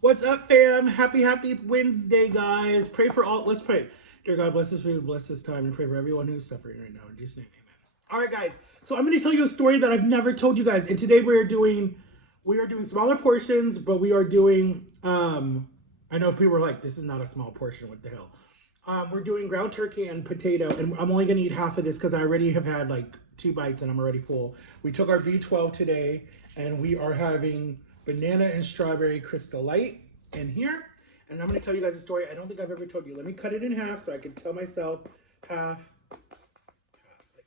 What's up, fam? Happy Wednesday, guys. Pray for all. Let's pray. Dear God, bless this food, bless this time, and pray for everyone who's suffering right now. In Jesus' name, amen. All right, guys. So I'm going to tell you a story that I've never told you guys. And today we are doing smaller portions, but we are doing. I know people are like, this is not a small portion. What the hell? We're doing ground turkey and potato, and I'm only going to eat half of this because I already have had like 2 bites and I'm already full. We took our B12 today, and we are having banana and strawberry crystal light in here. And I'm going to tell you guys a story I don't think I've ever told you. Let me cut it in half so I can tell myself half.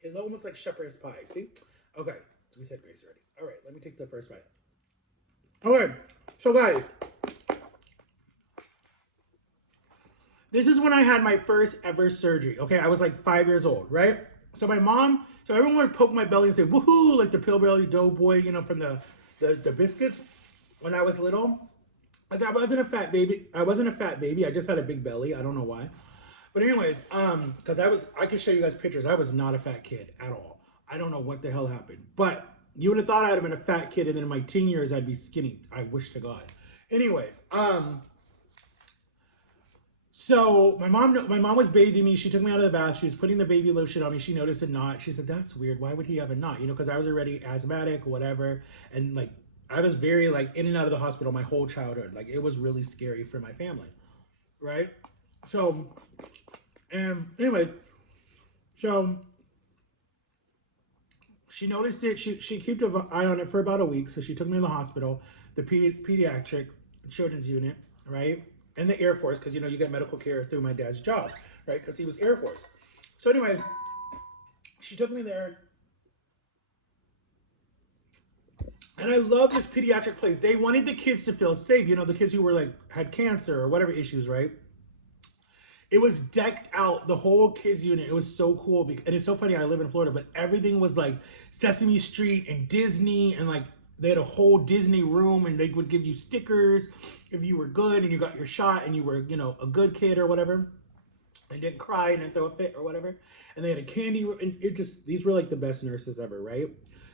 It's almost like shepherd's pie. See? Okay. So we said grace already. All right. Let me take the first bite. Okay. So, guys, this is when I had my first ever surgery. Okay. I was like 5 years old, right? So, so everyone would poke my belly and say, woohoo, like the Pillsbury Doughboy, from the biscuits when I was little. I wasn't a fat baby. I wasn't a fat baby. I just had a big belly. I don't know why. But anyways, because I could show you guys pictures. I was not a fat kid at all. I don't know what the hell happened. But you would have thought I'd have been a fat kid, and then in my teen years I'd be skinny. I wish to God. Anyways, so my mom was bathing me. She took me out of the bath. She was putting the baby lotion on me. She noticed a knot. She said, "That's weird. Why would he have a knot?" Because I was already asthmatic, whatever, and like I was very like in and out of the hospital my whole childhood. Like it was really scary for my family, right? So, anyway, so she noticed it. She kept an eye on it for about a week. So she took me to the hospital, the pediatric children's unit, right, and the Air Force, because you get medical care through my dad's job, right, because he was Air Force. So anyway, she took me there, and I love this pediatric place. They wanted the kids to feel safe. The kids who were like had cancer or whatever issues, right? It was decked out, the whole kids unit. It was so cool. And it's so funny, I live in Florida, but everything was like Sesame Street and Disney, and like they had a whole Disney room, and they would give you stickers if you were good and you got your shot and you were, a good kid or whatever, and didn't cry and didn't throw a fit or whatever. And they had a candy room, and these were like the best nurses ever, right?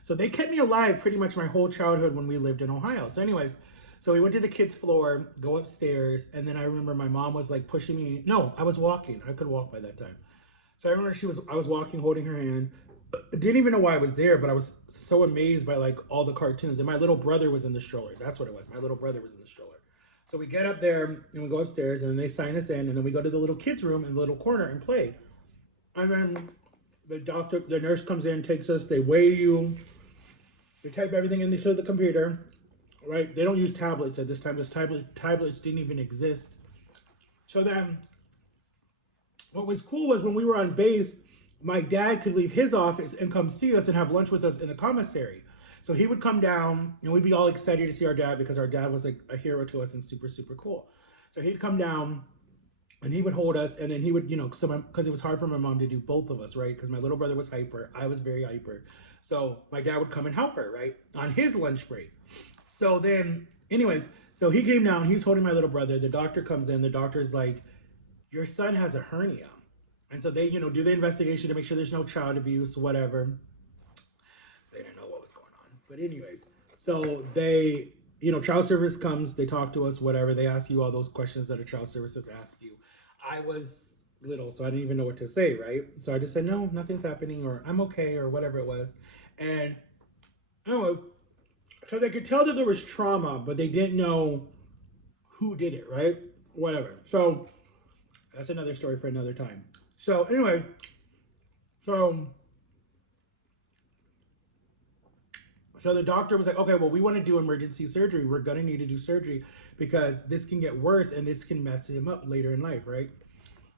So they kept me alive pretty much my whole childhood when we lived in Ohio. So anyways, so we went to the kids' floor, go upstairs, and then I remember my mom was like pushing me. No, I was walking. I could walk by that time. So I remember I was walking, holding her hand. I didn't even know why I was there, but I was so amazed by like all the cartoons. And my little brother was in the stroller. That's what it was. My little brother was in the stroller. So we get up there and we go upstairs, and then they sign us in, and then we go to the little kids' room in the little corner and play. And then the nurse comes in, takes us, they weigh you, they type everything into the computer, right? They don't use tablets at this time because tablets didn't even exist. So then, what was cool was when we were on base, my dad could leave his office and come see us and have lunch with us in the commissary. So he would come down, and we'd be all excited to see our dad because our dad was like a hero to us and super, super cool. So he'd come down, and he would hold us, and then he would, because it was hard for my mom to do both of us, right? Because my little brother was hyper, I was very hyper. So my dad would come and help her, right, on his lunch break. So then, anyways, so he came down, he's holding my little brother. The doctor comes in, the doctor's like, your son has a hernia. And so they, do the investigation to make sure there's no child abuse, whatever. They didn't know what was going on. But anyways, so they, child service comes, they talk to us, whatever. They ask you all those questions that a child services ask you. I was little, so I didn't even know what to say, right? So I just said, no, nothing's happening, or I'm okay, or whatever it was. And I don't know, so they could tell that there was trauma, but they didn't know who did it, right? Whatever. So that's another story for another time. So anyway, so so the doctor was like, okay, well, we want to do emergency surgery. We're gonna need to do surgery because this can get worse and this can mess him up later in life, right?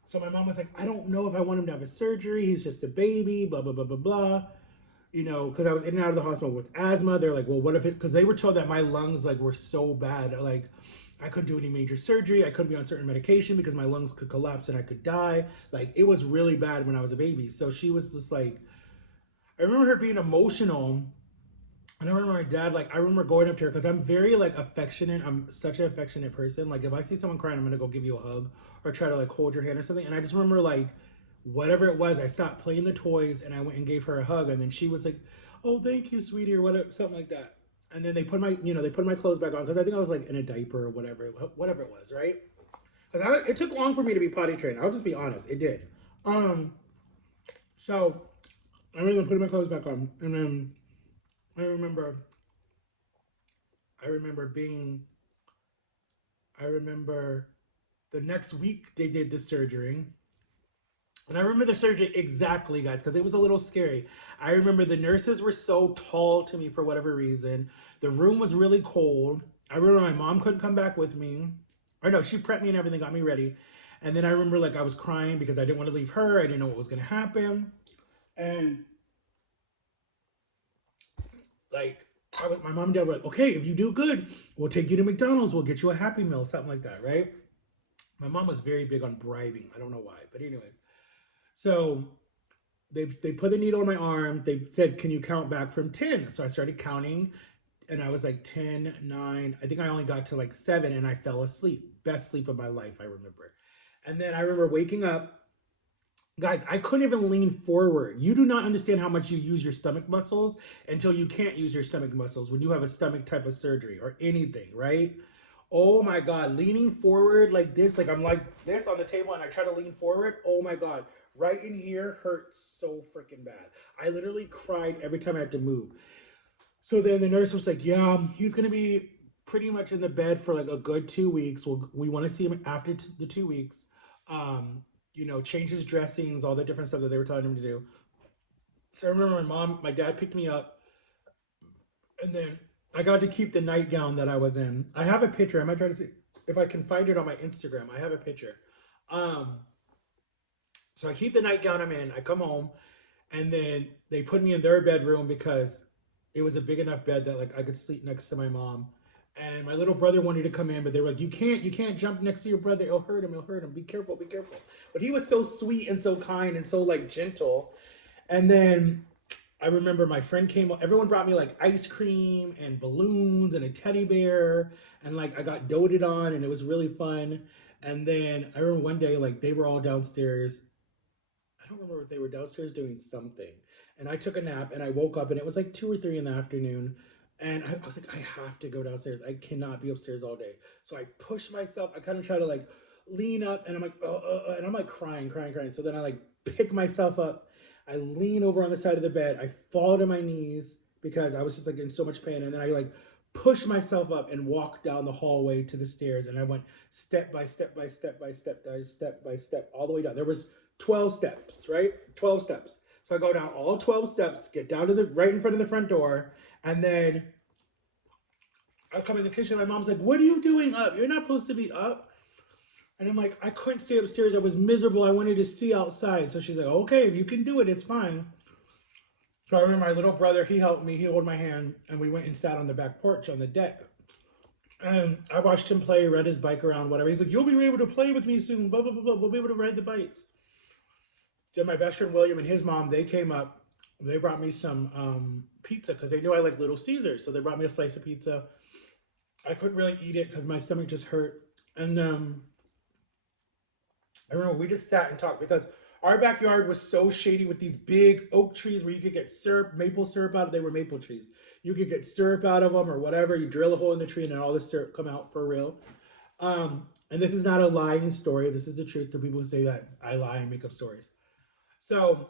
So my mom was like, I don't know if I want him to have a surgery. He's just a baby, blah, blah, blah, blah, blah. Because I was in and out of the hospital with asthma. They're like, well, what if it, because they were told that my lungs like were so bad, like I couldn't do any major surgery. I couldn't be on certain medication because my lungs could collapse and I could die. Like it was really bad when I was a baby. So she was just like, I remember her being emotional. And I remember my dad, like, I remember going up to her because I'm very like affectionate. I'm such an affectionate person. Like if I see someone crying, I'm gonna go give you a hug or try to like hold your hand or something. And I just remember like whatever it was, I stopped playing the toys and I went and gave her a hug. And then she was like, oh, thank you, sweetie, or whatever, something like that. And then they put my, they put my clothes back on because I think I was like in a diaper or whatever it was, right? Because it took long for me to be potty trained. I'll just be honest, it did. Um, so I remember putting my clothes back on, and then I remember, I remember being, I remember the next week they did the surgery. And I remember the surgery exactly, guys, because it was a little scary. I remember the nurses were so tall to me for whatever reason. The room was really cold. I remember my mom couldn't come back with me. Or no, she prepped me and everything, got me ready. And then I remember like I was crying because I didn't want to leave her. I didn't know what was going to happen. And like my mom and dad were like, okay, if you do good, we'll take you to McDonald's. We'll get you a Happy Meal, something like that, right? My mom was very big on bribing. I don't know why. But anyways, so they put the needle in my arm. They said, can you count back from 10? So I started counting and I was like 10, 9. I think I only got to like 7 and I fell asleep. Best sleep of my life, I remember. And then I remember waking up. Guys, I couldn't even lean forward. You do not understand how much you use your stomach muscles until you can't use your stomach muscles when you have a stomach type of surgery or anything, right? Oh my God, leaning forward like this, like I'm like this on the table and I try to lean forward. Oh my God, right in here hurts so freaking bad. I literally cried every time I had to move. So then the nurse was like, yeah, he's going to be pretty much in the bed for like a good 2 weeks. We want to see him after the 2 weeks. Change his dressings, all the different stuff that they were telling him to do. So I remember my dad picked me up, and then I got to keep the nightgown that I was in. I have a picture. I might try to see if I can find it on my Instagram. I have a picture. Um, so I keep the nightgown I'm in. I come home, and then they put me in their bedroom because it was a big enough bed that like I could sleep next to my mom. And my little brother wanted to come in, but they were like, you can't jump next to your brother. It'll hurt him. Be careful, be careful. But he was so sweet and so kind and so like gentle. And then I remember my friend came, everyone brought me like ice cream and balloons and a teddy bear. And like I got doted on and it was really fun. And then I remember one day, like they were all downstairs. I don't remember if they were downstairs doing something. And I took a nap and I woke up and it was like 2 or 3 in the afternoon. And I was like, I have to go downstairs. I cannot be upstairs all day. So I pushed myself. I kind of try to like lean up and I'm like, and I'm like crying, crying, crying. So then I like pick myself up. I lean over on the side of the bed. I fall to my knees because I was just like in so much pain. And then I like push myself up and walk down the hallway to the stairs. And I went step by step by step by step by step by step all the way down. There was 12 steps, right? 12 steps. So I go down all 12 steps, get down to the right in front of the front door, and then I come in the kitchen. My mom's like, what are you doing up? You're not supposed to be up. And I'm like, I couldn't stay upstairs. I was miserable. I wanted to see outside. So she's like, okay, if you can do it, it's fine. So I remember my little brother, he helped me. He held my hand, and we went and sat on the back porch on the deck. And I watched him play, ride his bike around, whatever. He's like, you'll be able to play with me soon, blah, blah, blah, blah. We'll be able to ride the bikes. Then my best friend William and his mom, they came up. They brought me some pizza because they knew I like Little Caesars. So they brought me a slice of pizza. I couldn't really eat it because my stomach just hurt. And I remember we just sat and talked because our backyard was so shady with these big oak trees where you could get syrup, maple syrup out of. They were maple trees. You could get syrup out of them or whatever. You drill a hole in the tree and then all the syrup come out for real. And this is not a lying story. This is the truth to people who say that I lie and make up stories. So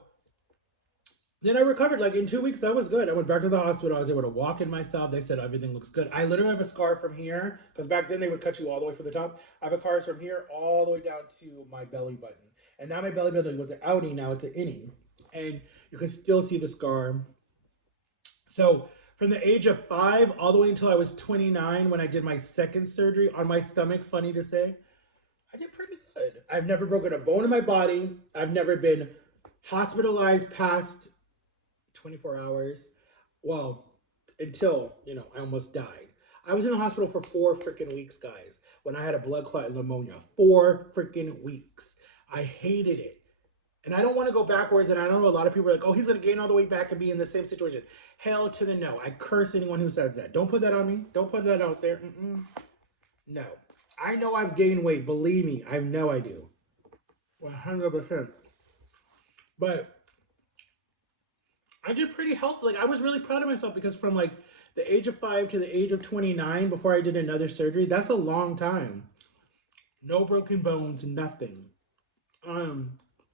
then I recovered. Like in 2 weeks, I was good. I went back to the hospital. I was able to walk in myself. They said everything looks good. I literally have a scar from here because back then they would cut you all the way from the top. I have a scar from here all the way down to my belly button. And now my belly button was an outie. Now it's an innie. And you can still see the scar. So from the age of 5 all the way until I was 29 when I did my second surgery on my stomach, funny to say, I did pretty good. I've never broken a bone in my body. I've never been hospitalized past 24 hours. Well, until, I almost died. I was in the hospital for 4 freaking weeks, guys, when I had a blood clot and pneumonia. 4 freaking weeks. I hated it. And I don't want to go backwards, and I know a lot of people are like, oh, he's going to gain all the way back and be in the same situation. Hell to the no. I curse anyone who says that. Don't put that on me. Don't put that out there. No. I know I've gained weight. Believe me, I know I do. 100%. But I did pretty healthy. Like, I was really proud of myself because from like the age of 5 to the age of 29 before I did another surgery. That's a long time. No broken bones, nothing. Well,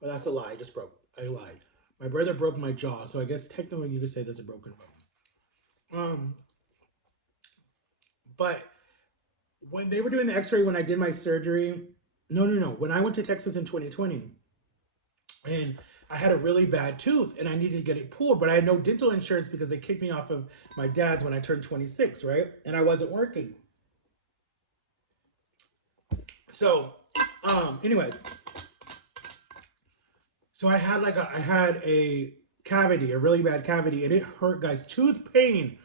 that's a lie. I just broke. I lied. My brother broke my jaw, so I guess technically you could say that's a broken bone. But when they were doing the X-ray when I did my surgery, no. When I went to Texas in 2020, and I had a really bad tooth, and I needed to get it pulled, but I had no dental insurance because they kicked me off of my dad's when I turned 26, right? And I wasn't working. So, anyways, so I had a cavity, a really bad cavity, and it hurt, guys. Tooth pain